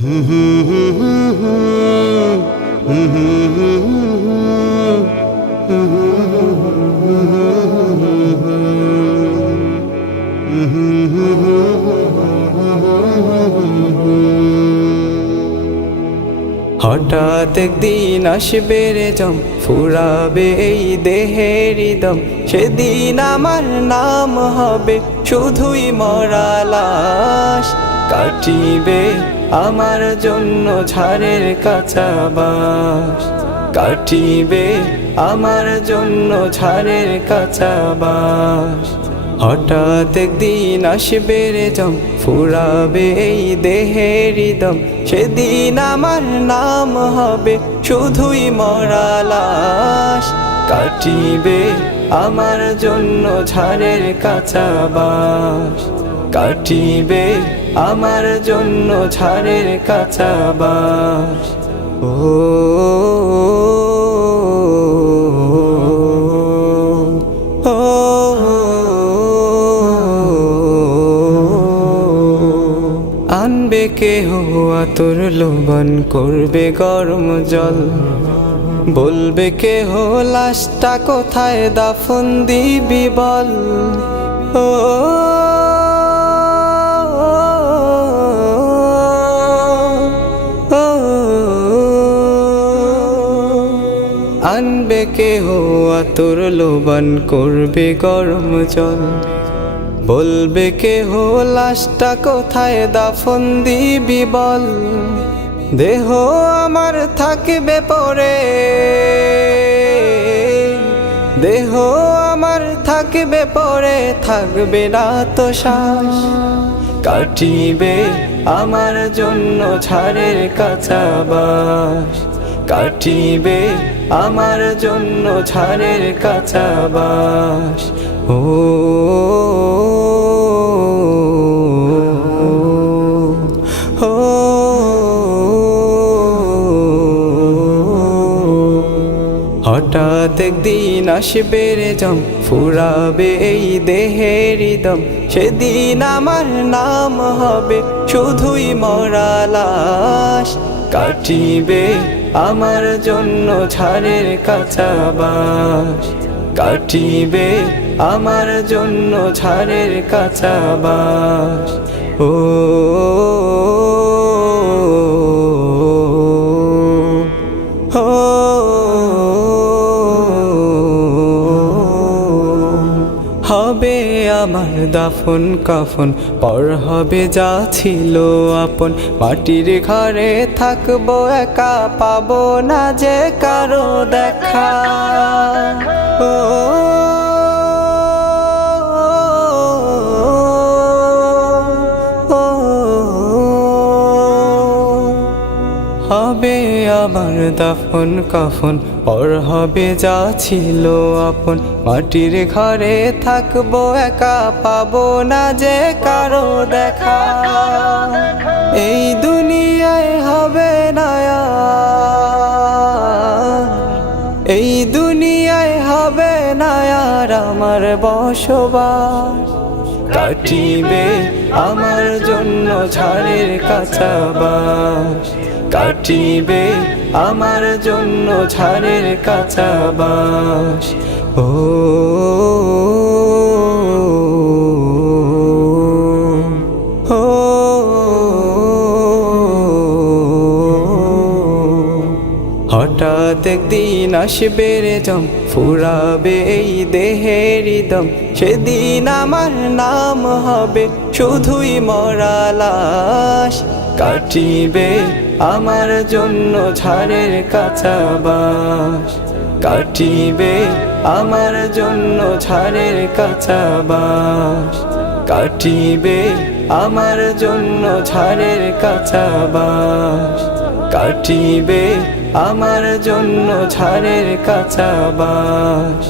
হঠাৎ একদিন আসবে রে জম, ফুরাবে এই দেহের দম। সেদিন আমার নাম হবে শুধুই মরা লাশ। কাটিবে আমার জন্য ঝাড়ের কাঁচা বাঁশ, কাটিবে আমার জন্য ঝাড়ের কাঁচা বাঁশ। হঠাৎ একদিন আসবে রে জম, ফুরাবে এই দেহের দম। সেদিন আমার নাম হবে শুধুই মরা লাশ। কাটিবে আমার জন্য ঝাড়ের কাঁচা বাঁশ, কাটিবে আমার জন্য ঝাড়ের কাঁচা বাঁশ। ও আনবে কেহ আতর লোবন, করবে গরম জল। বলবে কেহ লাশটা কোথায় দাফন দিবি বল। ও আনবে কেহ আতর লোবন, করবে গরম জল। বলবে কেহ লাশটা কোথায় দাফন দিবি বল। দেহ আমার থাকবে পরে, দেহ আমার থাকবে পরে, থাকবে না তো শ্বাস। কাটিবে আমার জন্য ঝাড়ের কাঁচা বাঁশ, কাটিবে আমার জন্য ঝাড়ের কাঁচা বাঁশ। ও হঠাৎ একদিন আসবে রে জম, ফুরাবে এই দেহের দম। সেদিন আমার নাম হবে শুধুই মরা লাশ। কাটিবে আমার জন্য ঝাড়ের কাঁচা বাঁশ, কাটিবে আমার জন্য ঝাড়ের কাঁচা বাঁশ। ও হবে আমার দাফন কাফন, পর হবে যা ছিল আপন। মাটির ঘরে থাকবো একা, পাবো না যে কারো দেখা। ও হবে আমার দাফন কাফন, পর হবে যা ছিল আপন। মাটির ঘরে থাকবো একা, পাবো না যে কারো দেখা। এই দুনিয়ায় হবে না আর, এই দুনিয়ায় হবে না আর আমার বসবাস। কাটিবে আমার জন্য ঝাড়ের কাঁচা বাঁশ, কাটিবে আমার জন্য ঝাড়ের কাঁচা বাঁশ। ও হঠাৎ একদিন আসবে রে জম, ফুরাবে এই দেহের দম। সেদিন আমার নাম হবে শুধুই মরা লাশ। কাটিবে আমার জন্য ঝাড়ের কাঁচা বাঁশ, কাটিবে আমার জন্য ঝাড়ের কাঁচা বাঁশ, কাটিবে আমার জন্য ঝাড়ের কাঁচা বাঁশ, কাটিবে আমার জন্য ঝাড়ের কাঁচা বাঁশ।